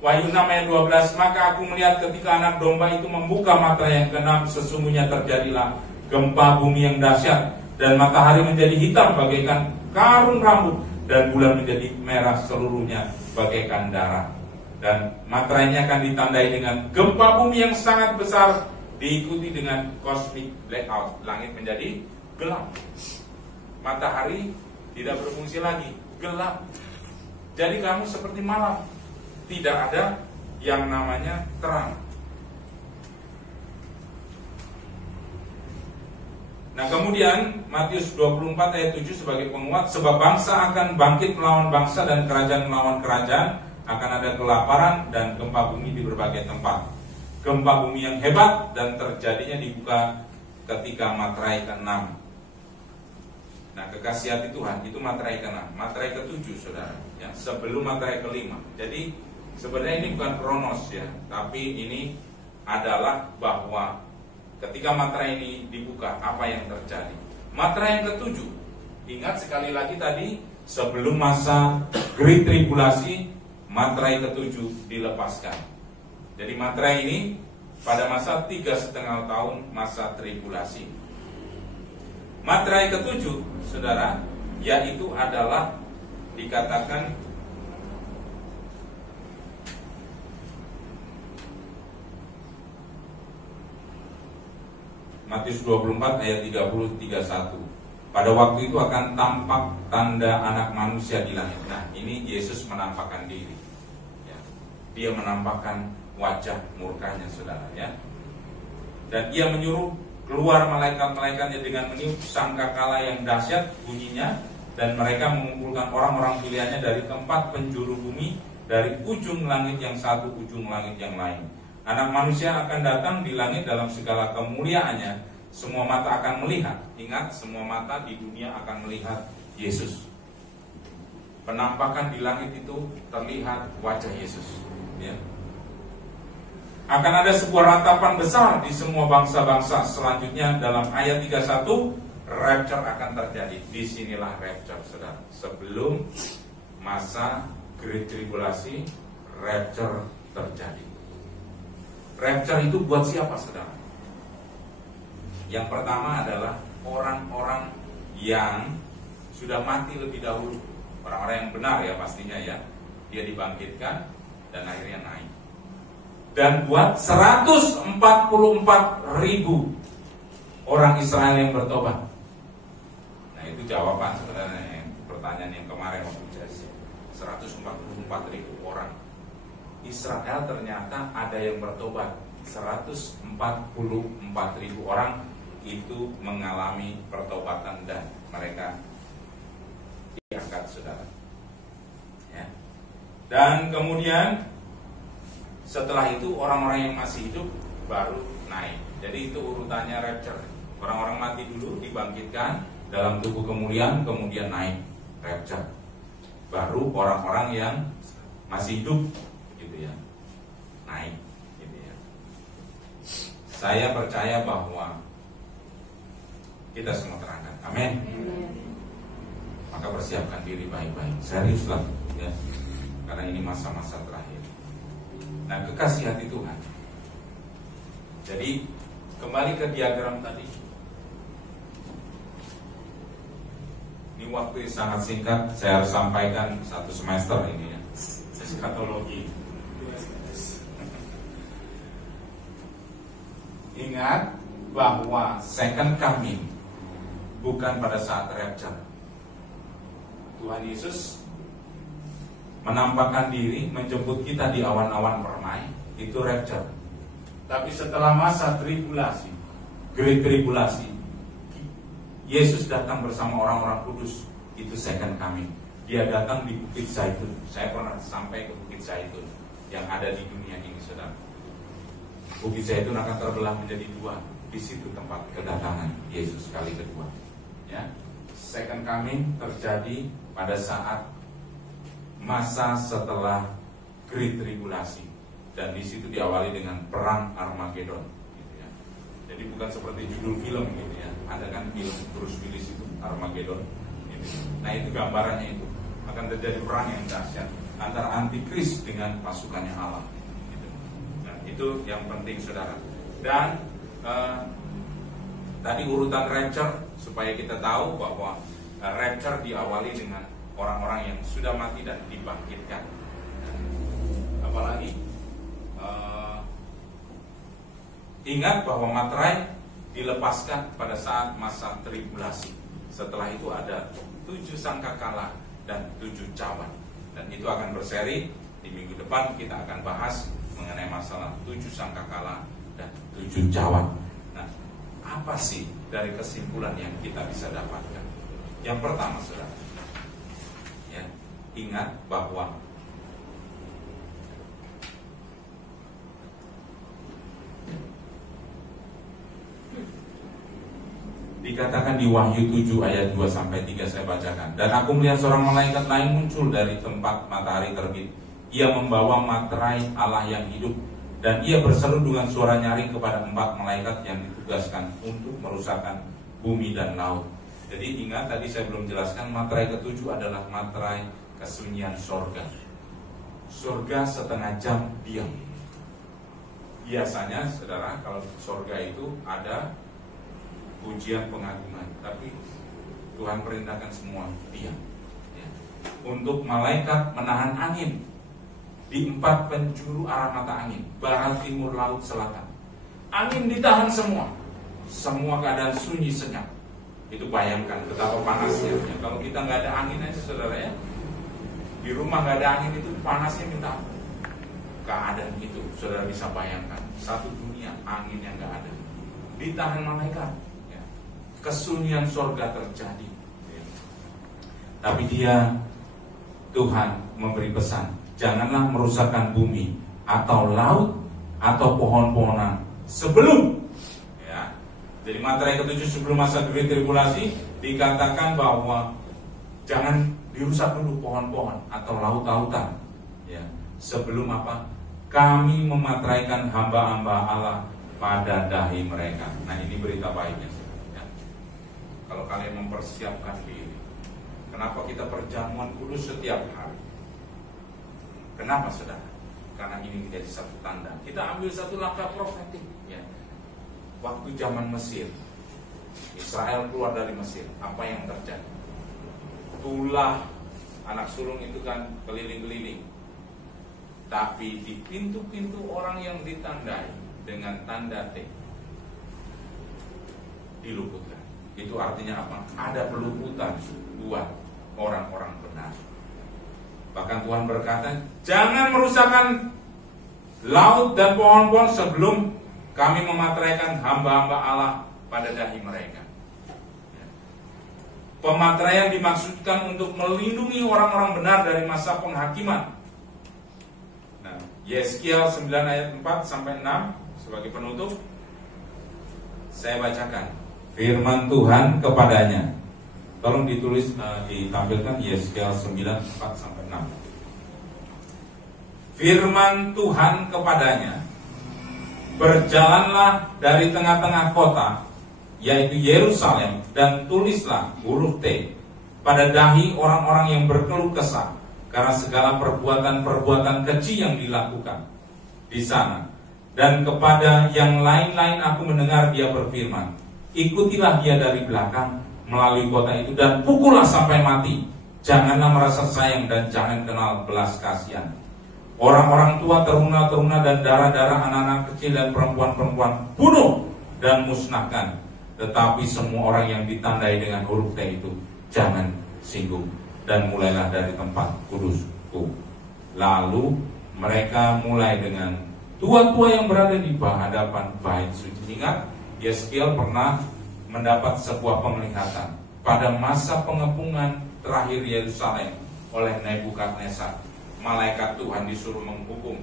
Wahyu 6 ayat 12, maka aku melihat ketika anak domba itu membuka materai yang keenam, sesungguhnya terjadilah gempa bumi yang dahsyat, dan matahari menjadi hitam bagaikan karung rambut, dan bulan menjadi merah seluruhnya bagaikan darah. Dan materainya akan ditandai dengan gempa bumi yang sangat besar, diikuti dengan cosmic blackout. Langit menjadi gelap, matahari tidak berfungsi lagi, gelap. Jadi kamu seperti malam, tidak ada yang namanya terang. Nah, kemudian Matius 24 ayat 7 sebagai penguat, sebab bangsa akan bangkit melawan bangsa dan kerajaan melawan kerajaan, akan ada kelaparan dan gempa bumi di berbagai tempat. Gempa bumi yang hebat dan terjadinya dibuka ketika materai ke-6. Nah, kekasih hati Tuhan itu materai ke-6, materai ke-7, saudara ya, sebelum materai ke-5. Jadi sebenarnya ini bukan kronos ya, tapi ini adalah bahwa ketika materai ini dibuka, apa yang terjadi. Materai yang ke-7, ingat sekali lagi tadi, sebelum masa Great Tribulasi, materai ke-7 dilepaskan. Jadi materai ini pada masa 3,5 tahun masa tribulasi. Materai ke-7, saudara, yaitu adalah dikatakan Matius 24 ayat 30-31. Pada waktu itu akan tampak tanda anak manusia di langit. Nah, ini Yesus menampakkan diri ya. Dia menampakkan wajah murkanya, saudara ya. Dan ia menyuruh keluar malaikat-malaikatnya dengan meniup sangkakala yang dahsyat bunyinya, dan mereka mengumpulkan orang-orang pilihannya dari keempat penjuru bumi dari ujung langit yang satu ujung langit yang lain. Anak manusia akan datang di langit dalam segala kemuliaannya. Semua mata akan melihat. Ingat, semua mata di dunia akan melihat Yesus. Penampakan di langit itu terlihat wajah Yesus, ya. Akan ada sebuah ratapan besar di semua bangsa-bangsa. Selanjutnya dalam ayat 31, rapture akan terjadi. Disinilah rapture, saudara. Sebelum masa Great Tribulasi, rapture terjadi. Rapture itu buat siapa, saudara? Yang pertama adalah orang-orang yang sudah mati lebih dahulu. Orang-orang yang benar ya pastinya ya. Dia dibangkitkan dan akhirnya naik. Dan buat 144.000 orang Israel yang bertobat. Nah itu jawaban sebenarnya pertanyaan yang kemarin waktu Jesse. 144.000 orang Israel ternyata ada yang bertobat. 144.000 orang itu mengalami pertobatan dan mereka diangkat, saudara. Ya. Dan kemudian setelah itu orang-orang yang masih hidup baru naik. Jadi itu urutannya rapture. Orang-orang mati dulu dibangkitkan dalam tubuh kemuliaan, kemudian naik rapture. Baru orang-orang yang masih hidup gitu ya, naik gitu ya. Saya percaya bahwa kita semua terangkat. Amin. Maka persiapkan diri baik-baik. Seriuslah ya. Karena ini masa-masa terakhir. Nah, kekasih hati Tuhan. Jadi kembali ke diagram tadi. Ini waktu sangat singkat. Saya harus sampaikan satu semester ini ya. Eskatologi. Ingat bahwa second coming bukan pada saat rapture. Tuhan Yesus menampakkan diri, menjemput kita di awan-awan permai, itu rapture. Tapi setelah masa tribulasi, Great Tribulasi, Yesus datang bersama orang-orang kudus, itu second coming. Dia datang di Bukit Zaitun. Saya pernah sampai ke Bukit Zaitun yang ada di dunia ini, saudara. Bukit Zaitun akan terbelah menjadi dua. Di situ tempat kedatangan Yesus kali kedua. Ya, second coming terjadi pada saat masa setelah Great Tribulasi, dan di situ diawali dengan perang Armageddon. Gitu ya. Jadi bukan seperti judul film gitu ya. Ada kan film Bruce Willis itu Armageddon. Gitu. Nah itu gambarannya itu akan terjadi perang yang dahsyat antara antikris dengan pasukannya Allah. Gitu. Nah itu yang penting, saudara. Dan tadi urutan rapture supaya kita tahu bahwa rapture diawali dengan orang-orang yang sudah mati dan dibangkitkan. Apalagi ingat bahwa materai dilepaskan pada saat masa tribulasi. Setelah itu ada 7 sangkakala dan 7 cawan. Dan itu akan berseri. Di minggu depan kita akan bahas mengenai masalah 7 sangkakala dan 7 cawan. Nah, apa sih dari kesimpulan yang kita bisa dapatkan? Yang pertama, saudara, ya, ingat bahwa dikatakan di Wahyu 7 ayat 2 sampai 3 saya bacakan. Dan aku melihat seorang malaikat lain muncul dari tempat matahari terbit. Ia membawa materai Allah yang hidup, dan ia berseru dengan suara nyaring kepada 4 malaikat yang ditugaskan untuk merusakkan bumi dan laut. Jadi ingat tadi saya belum jelaskan, materai ke-7 adalah materai kesunyian sorga. Sorga setengah jam diam. Biasanya saudara kalau sorga itu ada pujian pengagungan, tapi Tuhan perintahkan semua diam ya. Untuk malaikat menahan angin di 4 penjuru arah mata angin, barat, timur, laut, selatan. Angin ditahan semua. Semua keadaan sunyi senyap. Itu bayangkan betapa panasnya ya. Kalau kita nggak ada angin aja saudara ya, di rumah nggak ada angin itu panasnya minta ampun. Keadaan itu saudara bisa bayangkan, satu dunia angin yang nggak ada, ditahan malaikat ya. Kesunyian sorga terjadi ya. Tapi dia, Tuhan memberi pesan, janganlah merusakkan bumi atau laut atau pohon-pohonan sebelum, ya. Jadi materai ketujuh sebelum masa Great Tribulasi dikatakan bahwa jangan dirusak dulu pohon-pohon atau laut-lautan, ya. Sebelum apa? Kami memateraikan hamba-hamba Allah pada dahi mereka. Nah, ini berita baiknya, ya. Kalau kalian mempersiapkan diri, kenapa kita perjamuan kudus setiap hari? Kenapa, saudara? Karena ini menjadi satu tanda. Kita ambil satu langkah profetik, ya. Waktu zaman Mesir, Israel keluar dari Mesir, apa yang terjadi? Tulah anak sulung itu kan keliling-keliling. Tapi di pintu-pintu orang yang ditandai dengan tanda T diluputkan. Itu artinya apa? Ada peluputan buat orang-orang benar. Bahkan Tuhan berkata, jangan merusakkan laut dan pohon-pohon sebelum kami memateraikan hamba-hamba Allah pada dahi mereka. Pemateraian dimaksudkan untuk melindungi orang-orang benar dari masa penghakiman. Nah, Yeskiel 9 ayat 4 sampai 6 sebagai penutup, saya bacakan firman Tuhan kepadanya. Tolong ditulis, ditampilkan Yeskiel 9 4 sampai 6. Firman Tuhan kepadanya, berjalanlah dari tengah-tengah kota, yaitu Yerusalem, dan tulislah huruf T pada dahi orang-orang yang berkeluh kesah karena segala perbuatan-perbuatan keji yang dilakukan di sana. Dan kepada yang lain-lain aku mendengar dia berfirman, ikutilah dia dari belakang melalui kota itu dan pukullah sampai mati. Janganlah merasa sayang dan jangan kenal belas kasihan. Orang-orang tua, teruna-teruna dan darah-darah, anak-anak kecil dan perempuan-perempuan bunuh dan musnahkan. Tetapi semua orang yang ditandai dengan huruf T itu jangan singgung. Dan mulailah dari tempat kudusku. Lalu mereka mulai dengan tua-tua yang berada di hadapan bait suci. Ingat, Yeskiel pernah mendapat sebuah penglihatan pada masa pengepungan terakhir Yerusalem oleh Nebukadnezar. Malaikat Tuhan disuruh menghukum,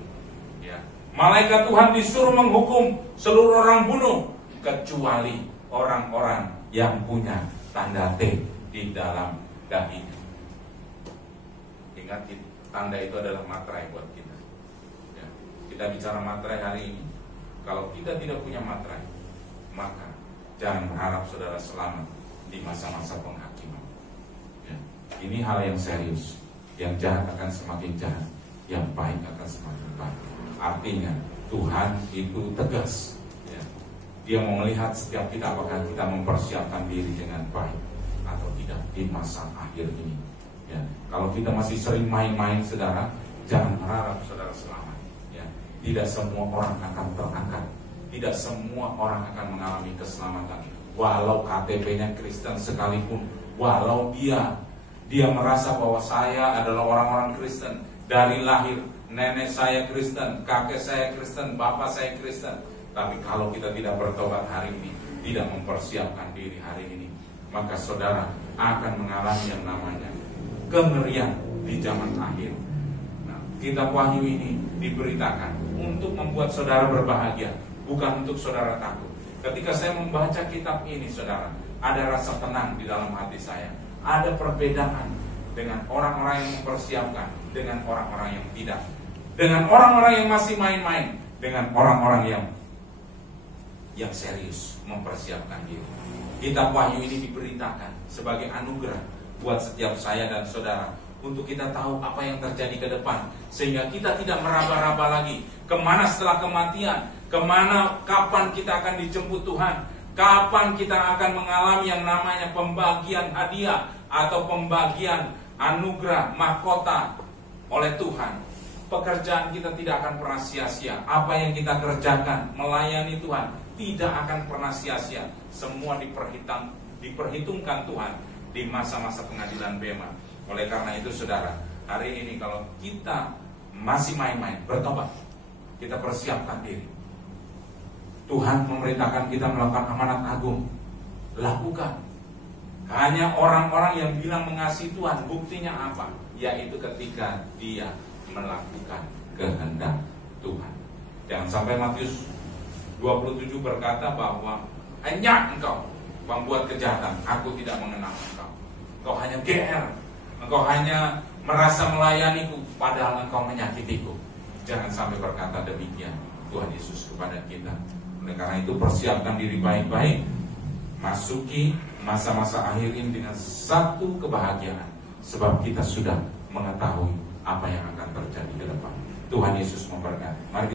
ya. Malaikat Tuhan disuruh menghukum seluruh orang bunuh kecuali orang-orang yang punya tanda T di dalam dahinya. Ingat, tanda itu adalah materai buat kita, ya. Kita bicara materai hari ini. Kalau kita tidak punya materai, maka jangan berharap saudara selamat di masa-masa penghakiman, ya. Ini hal yang serius. Yang jahat akan semakin jahat, yang baik akan semakin baik. Artinya Tuhan itu tegas, ya. Dia mau melihat setiap kita apakah kita mempersiapkan diri dengan baik atau tidak di masa akhir ini, ya. Kalau kita masih sering main-main, saudara, jangan berharap saudara selamat, ya. Tidak semua orang akan terangkat, tidak semua orang akan mengalami keselamatan. Walau KTP-nya Kristen sekalipun, walau dia merasa bahwa saya adalah orang-orang Kristen dari lahir, nenek saya Kristen, kakek saya Kristen, bapak saya Kristen. Tapi kalau kita tidak bertobat hari ini, tidak mempersiapkan diri hari ini, maka saudara akan mengalami yang namanya kengerian di zaman akhir. Nah, kitab Wahyu ini diberitakan untuk membuat saudara berbahagia, bukan untuk saudara takut. Ketika saya membaca kitab ini, saudara, ada rasa tenang di dalam hati saya. Ada perbedaan dengan orang-orang yang mempersiapkan, dengan orang-orang yang tidak, dengan orang-orang yang masih main-main, dengan orang-orang yang serius mempersiapkan diri. Kitab Wahyu ini diberitakan sebagai anugerah buat setiap saya dan saudara untuk kita tahu apa yang terjadi ke depan, sehingga kita tidak meraba-raba lagi kemana setelah kematian, kemana, kapan kita akan dijemput Tuhan, kapan kita akan mengalami yang namanya pembagian hadiah atau pembagian anugerah mahkota oleh Tuhan. Pekerjaan kita tidak akan pernah sia-sia. Apa yang kita kerjakan melayani Tuhan tidak akan pernah sia-sia. Semua diperhitungkan Tuhan di masa-masa pengadilan bema. Oleh karena itu saudara, hari ini kalau kita masih main-main, bertobat, kita persiapkan diri. Tuhan memerintahkan kita melakukan amanat agung, lakukan. Hanya orang-orang yang bilang mengasihi Tuhan, buktinya apa? Yaitu ketika dia melakukan kehendak Tuhan. Jangan sampai Matius 27 berkata bahwa hanya engkau membuat kejahatan, aku tidak mengenal engkau. Engkau hanya GR, engkau hanya merasa melayaniku, padahal engkau menyakitiku. Jangan sampai berkata demikian Tuhan Yesus kepada kita. Oleh karena itu persiapkan diri baik-baik, masuki masa-masa akhir ini dengan satu kebahagiaan, sebab kita sudah mengetahui apa yang akan terjadi ke depan. Tuhan Yesus memberkati. Mari